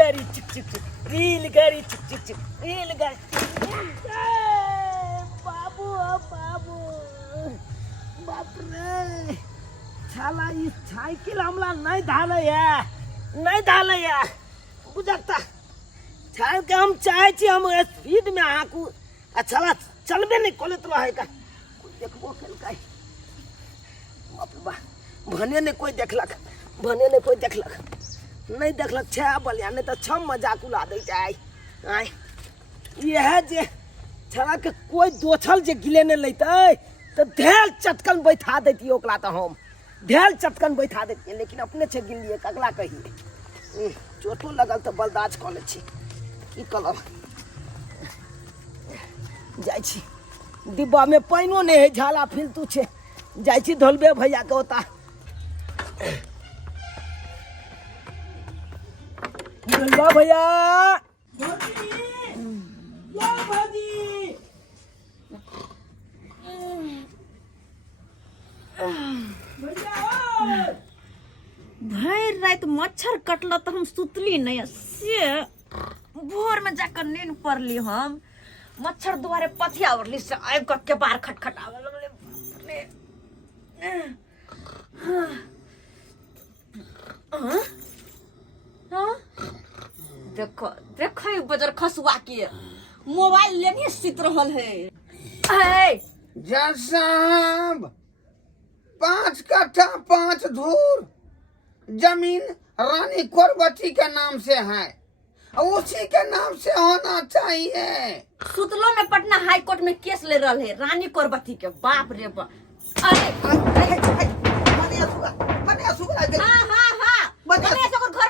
रेलगाड़ी चिक चिक चिक, रेलगाड़ी चिक चिक चिक, रेलगाड़ी। बाबू बाबू, बाप रे, छाला इस साइकिल हमला नहीं धाले या बुझता छाल के हम चाहे छी हम स्पीड में आकू छाला चलबे नहीं कोले तो है का कोई देखबो केल का बाप रे बा भने ने कोई देखलक नहीं देखलक छे बलिया नहीं तो छम मजाक उड़ा दे जाए आय यह जे छला के कोई दोछल जे गिले ने लेते तो ढेल चटकन बैठा देती ओकला तो हम ढेल चटकन बैठा देती लेकिन अपने छे गिन लिए कगला कहिए चोटो लगल तो बर्दाश्त कर ले छी की करब जाय छी डिब्बा में पानियो नहीं है झाला फिलतू छे जाय छी ढोलबे भैया के ओता ढोलबा भैया भर रात मच्छर कटल तो हम सुतली नहीं से भोर में जाकर नींद पड़ली हम मच्छर द्वारे पथिया उड़ली से आब के बार खटखटावे लगले देखो देखो बजर खसुआ के मोबाइल लेने सुत रहल है जज साहब 5 कट्ठा 5 धूर जमीन रानी कोरबती के नाम से है उसी के नाम से होना चाहिए। सुतलो में पटना हाई कोर्ट में केस ले रहा है रानी कोरबती के बाप रे बाप। अरे घर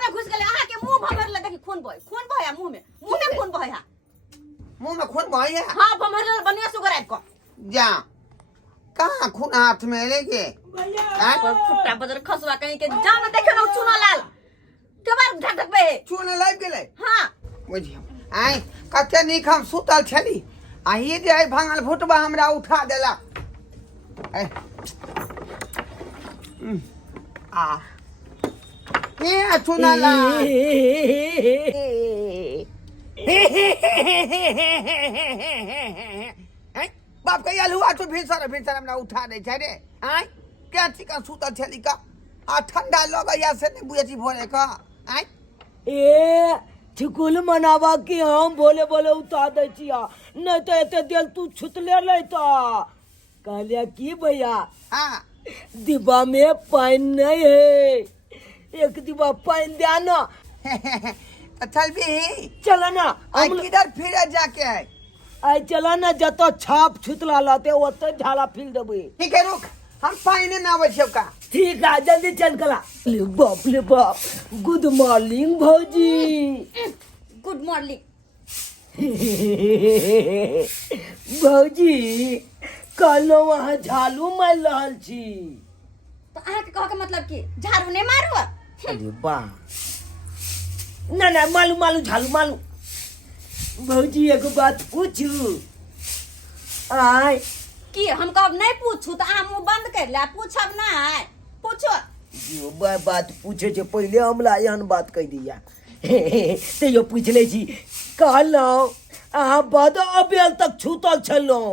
में घुस गए अहाँ के मुंह भमर ले देखी खून बहे मुंह में खून बहे मुंह में खून बहे हां भमर बनिया सुगर आइब को जा कहां खून हाथ में लेके भैया फुट्टा बदर खसवा कहीं के जान देखे ना चुना लाल कबार ढक ढक पे चुना लाइब गेले हां बुझी आइ कते नीक हम सुतल छली आ ही जे आइ भांगल फुटबा हमरा उठा देला आ ये चुना ला बाप कहिया हुआ तो भीतर हमरा उठा दे छै रे आइ क्या चिका सुतल छली का आ ठंडा लगैया से नहीं बुझी भोरे का आइ ए ठिकुल मनावा कि हम बोले उतार दे छिया नहीं तो एते दिल तू छुतले ले तो कहलिया की भैया हां डिब्बा में पानी नहीं है एक डिब्बा पानी दे ना तो चल भी चला ना हम किधर फिर जाके है आई चला ना जतो छाप छुतला लाते ओते झाला फिल देबे ठीक है रुक हम पानी ना आवे छै का ठीक है जल्दी चल कला ले बाप गुड मॉर्निंग भौजी गुड मॉर्निंग भौजी कल वहाँ झालू मार रहल छी तो अहाँ के कह के मतलब की झाड़ू नहीं मारू अरे वाह ना मालू झालू मालू भौजी एक बात पूछू आय की हम कब नहीं पूछू तो आ मुंह बंद कर ले पूछब नहीं पूछो जो बात पूछे छे पहले हमला एहन बात कह दिया ते यो पूछ ले छी कहलौ अहाँ बद अबेल तक छूतल छलौ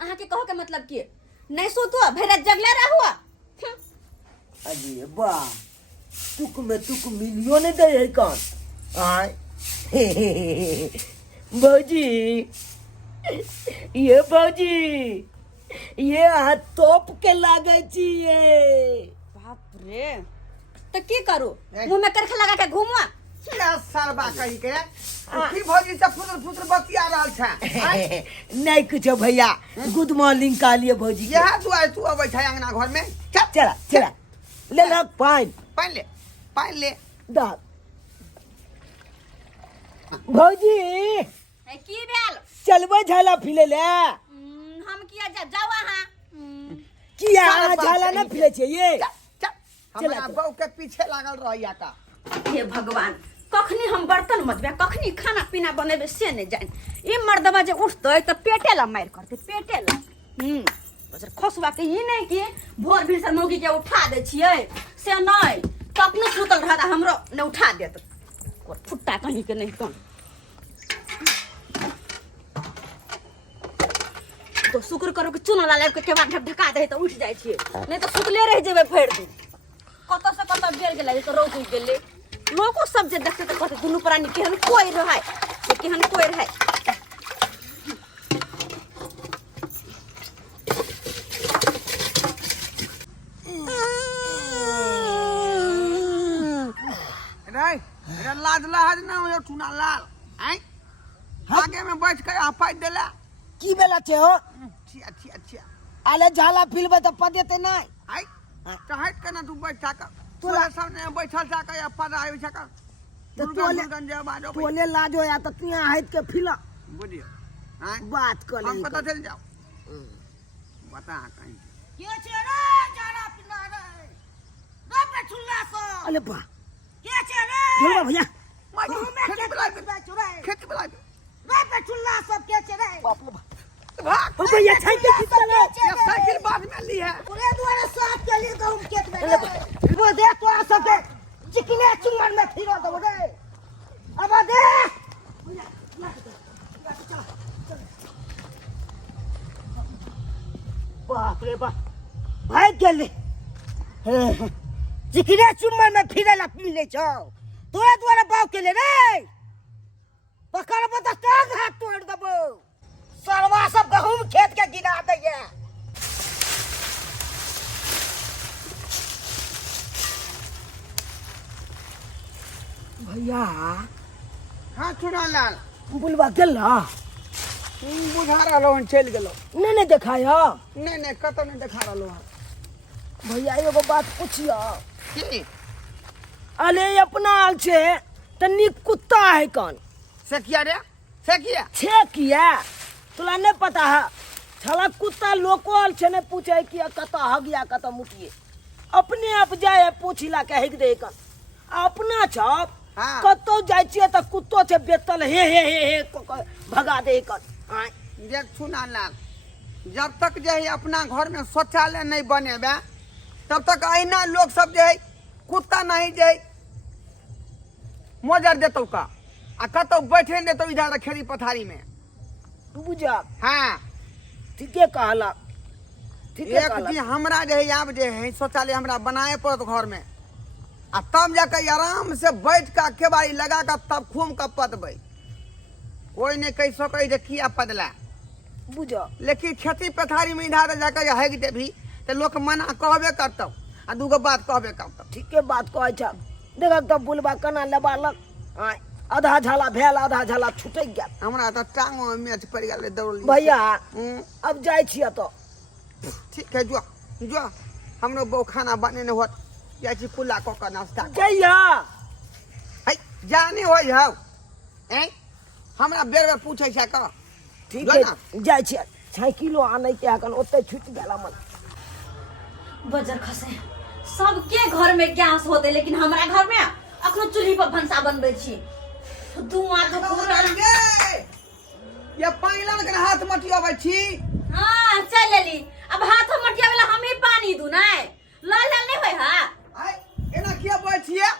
अहाँ के कहो के मतलब की नहीं सोतो भैरा जगले रहुआ अरे वाह तुक में तुक मिलियो नहीं दे है कौन आय भौजी ये भौजी ये हाथ तोप के लागे छिए बाप रे तो की करू मुंह में करखे लगा के घूमवा क्या सरबा कही के की भौजी से फुटर बतिया रहल छै नहीं कुछ भैया गुड मॉर्निंग का लिए भौजी यह तू अबै छै अंगना घर में चला ले ला पाइन ले दाद भौजी की भेल चलबे झाला फिले ले हम किया जाओ अहाँ किया झाला ना फिले छे ये हमरा बहू के पीछे लागल रहिया ता हे भगवान कखनी हम बर्तन मजबे कखनी खाना पीना बनेबे से नहीं जान ई मर्दवा जे उठतै त पेटे ला मार करते पेटे ला बजर खसवा के ई नहीं कि भोर भी से मौगी के उठा दे छियै से नहीं कखनो सुतल रहता हमरो ने उठा देत फुट्टा कहीं के नहीं कौन तो शुक्र करो कि चुना ला लेके केबाड़ ढका दे तो उठ जाय छिए नहीं तो सुतले रह जेबे फेर दिन कत से कत गेल गेलै तो रोक गेलै लोको सब जे देखते तो कहते दुनू प्राणी केहन कोई रहै से केहन कोई रहै रे रे लाज लाज ना हो चुना लाल हैं आगे में बैठ के आपाई देला की बेला छे हो छिया छिया छिया आले झाला फिलबे त पदेते नहीं आई तो हट के ना तू बैठा का तोरा सामने बैठल था का पदा आयो छ का तो तोले लाजो या त तिया हट के फिला बुझियो हैं बात कर हम पता चल जाओ बता कहीं के छे रे झाला पिना रे रे पे छुल्ला सो अले बा के छे रे बोल भैया खेती बुला रे पे छुल्ला सब के छे रे बाप रे भाग ओ भैया साइकिल खींच ले ये साइकिल बाद में ली है पूरे द्वारा साथ के लिए गहूं खेत में वो देख तो आ सके चिकने चुंगन में फिरो दो रे अब दे बाप रे बाप भाई गेले चिकने चुंगन में फिरे ला मिले छौ तोरे द्वारा बाव के ले रे पकड़ बता टांग हाथ तोड़ दबो सरवा सब गहूं खेत के गिरा दैया भैया हां चुना लाल बुलवा गेल ना बुझा रहलो हन चल गेलो नहीं देखाया नहीं कतो नहीं देखा रहलो हन भैया एगो बात पूछियो की अरे अपना आल छे तनी कुत्ता है कौन से किया रे से किया छे किया तोला नहीं पता है छला कुत्ता लोकल छे ने पूछे कि कत हगिया कत मुटिए अपने आप जाए पूछिला के हिक दे कन अपना छप हाँ। कतो जाय छिए त कुत्तो छे बेतल हे भगा दे कन देख सुना लाल जब तक जे है अपना घर में शौचालय नहीं बनेबे तब तक अहिना लोग सब जे है कुत्ता नहीं जे है मोजर देतो का आ कतो बैठे ने तो इधर खेरी पथारी में बुझा हाँ ठीके कहला ठीके एक कहला जी हमरा जे है आब जे है शौचालय हमरा बनाए पड़त घर में आ तब जाकर आराम से बैठ का केबाड़ी लगा कर तब खूम का पदबै कोई ने कह सके जे किया पदला बुझा लेकिन खेती पथारी में इधर जाकर हैग देभी तो लोग मना कहबे करतौ आ दूगो बात कहबे करतौ ठीके बात कहै छ देख तब बुलबा कना लेबालक आधा झाला भेल आधा झाला छूटै गेल हमरा तो टांगो में मैच पड़ गेल दौड़ भैया अब जाय छियै तो ठीक है जो हमरो बौ खाना बनेने होत या छी कुल्ला क के नाश्ता जइया है जाने होय हौ हैं हमरा बेर बेर पूछै छै का ठीक है जाय छियै साइकिलो आनै के अखन ओते छूट गेला मन बजर खसे सबके घर में गैस होते लेकिन हमारा घर में अखनो चूल्ही पर भंसा बनबै छी धुआं तो पूरा ये पाइलन के हाथ मटियाबै छी हां चल लेली अब हाथ मटियावेला हम ही पानी दू नहीं लाल लाल नहीं होय हा आई एना किया बोय छिए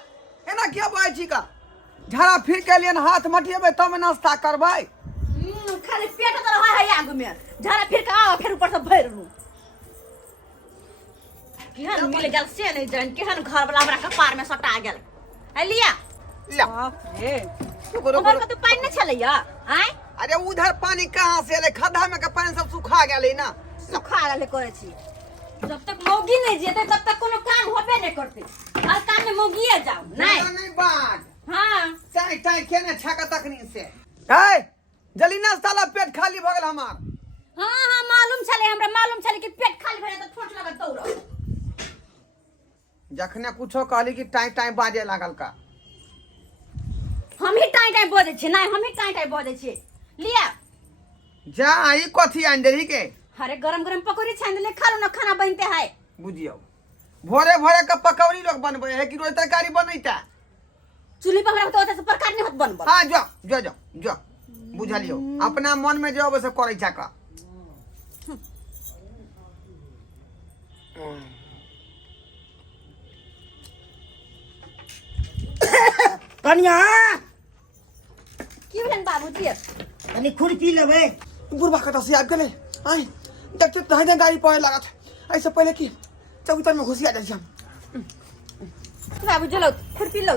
एना किया बोय छी का झाड़ा फिर के लिए हाथ मटियाबै तब नाश्ता करबै खाली पेट तो रहा है आगू में झाड़ा फिर के आओ फिर ऊपर से भर लू केहन मिल गेल से नहीं जान केहन घर वाला हमरा कपार में सटा गेल है लिया ला ए रुको उधर का तो पानी न चलैया आय अरे उधर पानी कहां से ले खड्डा में का पानी सब सुखा गेलै ना सुखा गेले करे छी जब तक मौगी नहीं जेते तब तक कोनो काम होबे नहीं करते हर काम में मौगिए जाओ नहीं बात हां चाय चाय केने छका तकनी से है जल्दी नाश्ता ला पेट खाली भ गेल हमार हां मालूम चले हमरा मालूम चले कि पेट खाली भरे तो ठोट लगा दौड़ जखने कुछो कहली कि टाई टाई बाजे लागल का हम ही टाई टाई बोले छी नहीं हम ही टाई टाई बोले छी लिया जा ई कथी अंडरी के अरे गरम गरम पकौड़ी छान ले खा लो ना खाना बनते है बुझियो भोरे भोरे का पकौड़ी लोग बनबे है कि रोज तरकारी बनैता चूल्ही पर हमरा तो प्रकार नहीं होत बनबो हां जो बुझलियो अपना मन में जो बस करै छा का कन्या की भेलन बाबूजी तनी खुद पी लेबै बुढ़बा कतऽ से आबि गेलै आइ देखते तहने गाड़ी पड़े लागत ऐसे पहले की चौकीतर में घुसिया जाइ छी हम बाबूजी लो खुरपी लो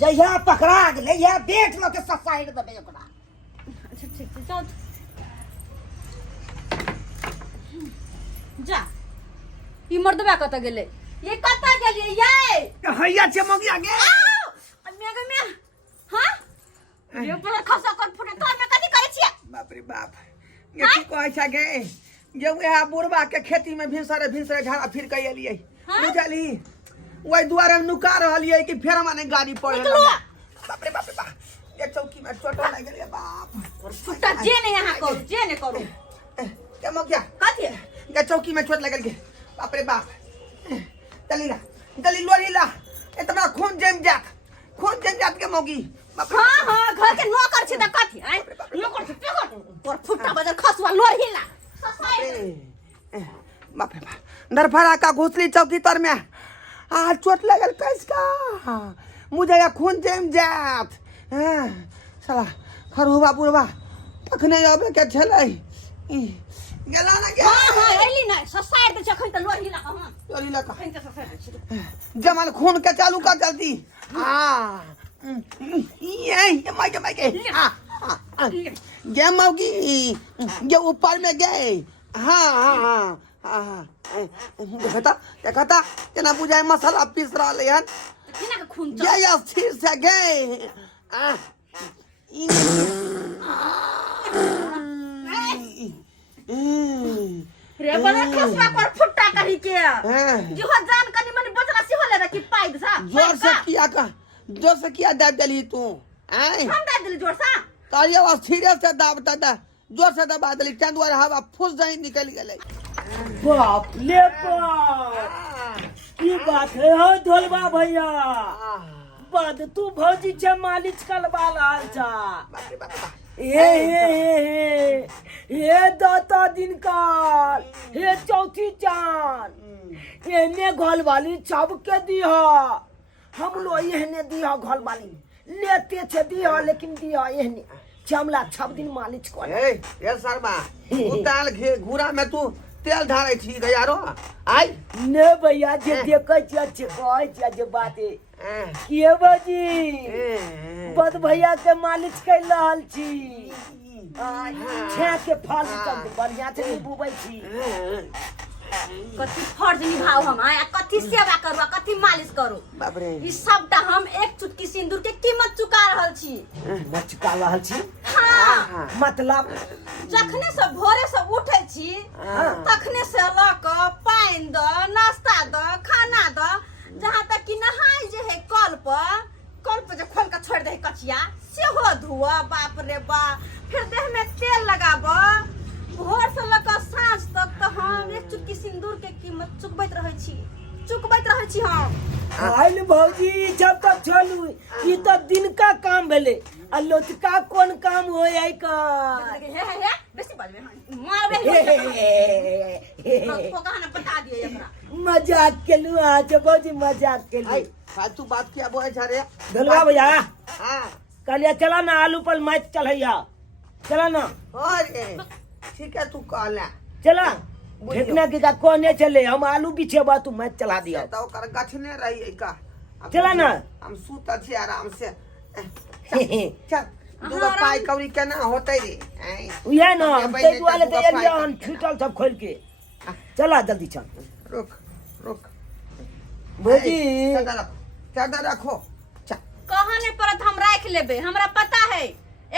जहिया पकड़ा गेलै या देख लो के ससाइड देबै ओकरा अच्छा ठीक छै जाओ जा ई मर्दबा कतऽ गेलै ये कतऽ गेलियै ये हैया छै मगिया गे मेगा हां ये पर खसा कर फुटे तो मैं कथि करे छियै बाप रे बाप ये की कहै छै गे जे वएह बुढ़बा के खेती में भिनसरे झाड़ा फिर के एलियै बुझली ओइ दुआरे नुका रहलियै कि फेर माने गाड़ी पड़े बाप रे बाप ये चौकी में चोट लाग गेलै बाप फुटा जे ने यहां करू जे ने करू के मगिया कथि ये चौकी में चोट लग गेल बाप रे बाप गली लोरी ला इतना खून जम जात के मोगी हां घर के नौकर छी त कथि नौकर छी पेकर पर फुटा बजर खसवा लोरहिला बाप रे बाप दरफरा का घुसली चौकी तर में आ चोट लगल कैसका मुझे या खून जम जात साला खरुबा बुढ़बा तखने आबे के छलै गेला ना गे हां एली ना ससाइर दे जखन त लोरहिला हां लोरहिला का खैन त ससाइर जमल खून के चालू कर जल्दी ये माइके गे मौगी ये ऊपर में गए हाँ देखता केना बुझाए मसाला पीस रहले हन किना के खून ये स्थिर से गए रे बड़ा खसवा पर फुटा कहि के जो जान कनी मनी बचला सिहो लेबे कि पाइ दसा जोर से किया दाब दली तू हम दाब दली जोर सा तालिया स्थिर से दाबता था जोर से दबा दली चंदुआर हवा फुस जाई निकल गेलै बाप ले बाप की बात है हो ढोलबा भैया बाद तू भौजी छे मालिश करवा रहल छा हे दाता दिनकार हे चौथी चांद एने घोल वाली सबके दिहा हम लो एहने दिहा घोल वाली लेते छे दिहा लेकिन दिहा एहने चमला 6 दिन मालिश कर ए शर्मा तू दाल घूरा में तू तेल ढारै छी गयारो आई ने भैया जे देखै छी कहै छी जे बाते के बाजी बद भैया के मालिश कर रहल छी छे के फल सब बढ़िया से बुबै छी कथि फर्ज निभाओ हम आ कथि सेवा करू कथि मालिश करू बाप रे ई सबटा हम एक चुटकी सिंदूर के कीमत चुका रहल छी न चुका रहल छी हां मतलब जखने से भोरे से उठै छी तखने से ल क पाइन द नाश्ता द खाना द जहां तक कि नहाई जे है कल पर जे खोल के छोड़ दे कचिया सेहो धुआ बाप रे बा फिर देह में तेल लगाब भोर से लक सांझ तक तो हम एक चुटकी सिंदूर के कीमत चुकबैत रहै छी हम आइल भौजी जब तक चलू ई तो दिन का काम भेले आ लोचका कोन काम होय आई का हे बेसी बाजबे मारबे को कहां बता दिए एकरा मजाक केलु आज भौजी मजाक केलु फालतू बात किया बोए जा रे ढलवा भैया हां कहलिया चला ना आलू पर मैच चलैया चला ना अरे ठीक है तू कहला चला फेंकने के का कोने चले हम आलू बिछेबा तू मैच चला दिया तो कर गछने रही का चला ना हम सूत छी आराम से चल दूगो पाई कौड़ी केना होतै रे उहे ना ते दुआले ते एलिया हम छूटल सब खोल के चला जल्दी चल रुक भौजी चादर रखो चल कहां ने परत हम राख लेबे हमरा पता है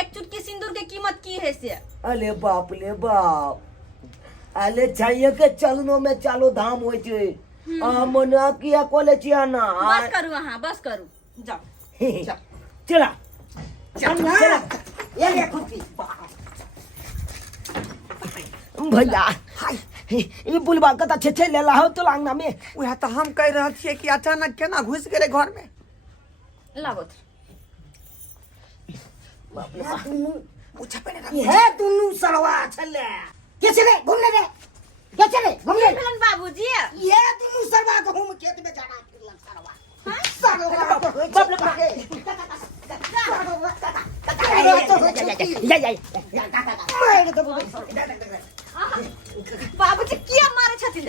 एक चुटकी सिंदूर के कीमत की है से अले बाप ले बाप अले चाहिए के चलनो में चालो धाम होय छै मना किया कोले छिया ना बस करू जाओ चला चला ये ले खुशी भैया ई बुलबा कता छे लेला हो तो लांगना में उहे त हम कह रहल छियै कि अचानक केना घुस गेलै घर में लागत बाप रे बाप उछा पे है दुनु सरवा छले के चले घूमने दे के चले घूमने भेलन बाबूजी ये दुनु सरवा को हम खेत में जाना सरवा बाप रे बाप बाबूजी किया मारे छथिन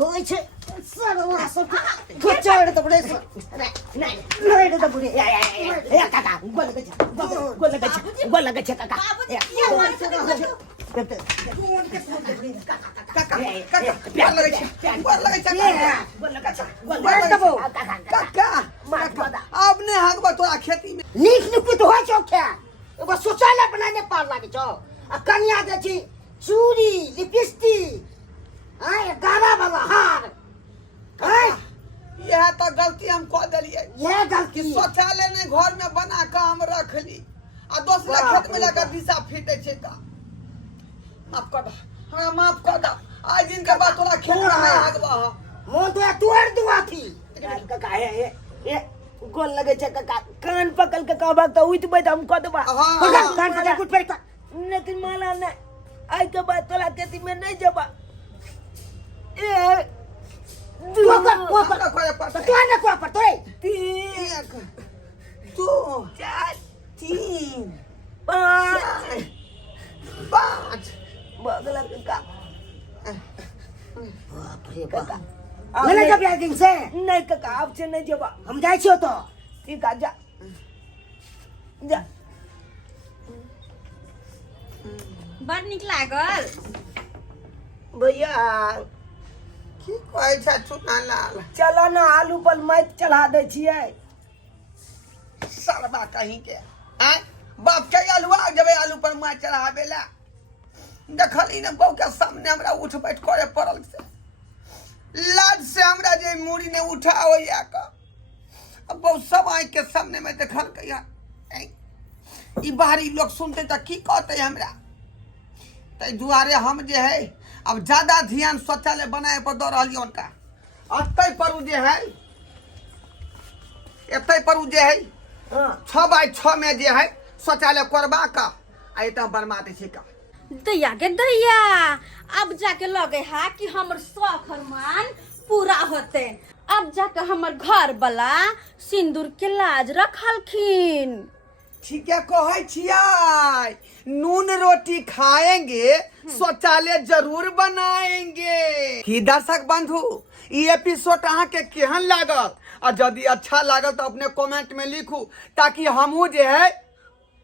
होइ छै सरवा सब गोचड़ त बडे नहीं तो बुढ़े ए काका गोल लगे छ काका बाबूजी किया मारे छथिन आपने हाथ तोरा खेती में नीक निकुत हो छौ क्या एगो शौचालय बनाने पार लागे छौ आ कन्या दे छी चूड़ी लिपस्टिक हां गारा वाला हार हां यह तो गलती हम कह दिलिए यह गलती कि शौचालय ने घर में बना के हम रख ली आ दूसरा खेत में लगा दिशा फीटे छे का माफ कर हमरा माफ कर दा आज दिन के बाद तोरा खेत में नहीं हगबा मोन तो तोड़ दुआ थी काका ए गोल लगे छ काका कान पकड़ के कहबा त उठबै त हम क देबा कान पकड़ कुछ पर लेकिन माला ने आई के बाद तोरा खेती में नहीं जबा ए दो चार तीन पाँच पाँच बगला काका बाप रे काका मैंने जब यार दिन से नहीं काका आपसे नहीं जबा हम जाए छो तो ठीक है जा जा बड़ नीक लागल भैया की कहै छ चुना लाल चलो ना आलू पर मैच चढ़ा दे छियै सरबा कहीं के आय बाप के आलूआ जबे आलू पर मार चढ़ाबे ला देखली ने बहू के सामने हमरा उठ बैठ करे पड़ल से लाज से हमरा जे मूड़ी ने उठाओ या का अब बहुत सब आँख के सामने में देखल के यार ई बाहरी लोग सुनते त की कहते हमरा तै दुआरे हम जे है अब ज्यादा ध्यान शौचालय बनाए पर दे रहलियो उनका अतै पर उ जे है एतै पर उ जे है हां 6x6 में जे है शौचालय करबा का आ एतऽ बनवा दे छै का दैया के दैया अब जाके लगे है कि हमर शौक अरमान पूरा होते अब जाके हमर घर वाला सिंदूर के लाज रखलखिन ठीके कहै छियै नून रोटी खाएंगे शौचालय जरूर बनाएंगे की दर्शक बंधु ई एपिसोड अहाँ के केहन लागल और यदि अच्छा लागल तो अपने कमेंट में लिखू ताकि हमहू जे है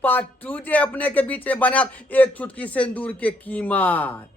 पार्ट 2 जे अपने के बीच में बनाब एक चुटकी सिंदूर के कीमत।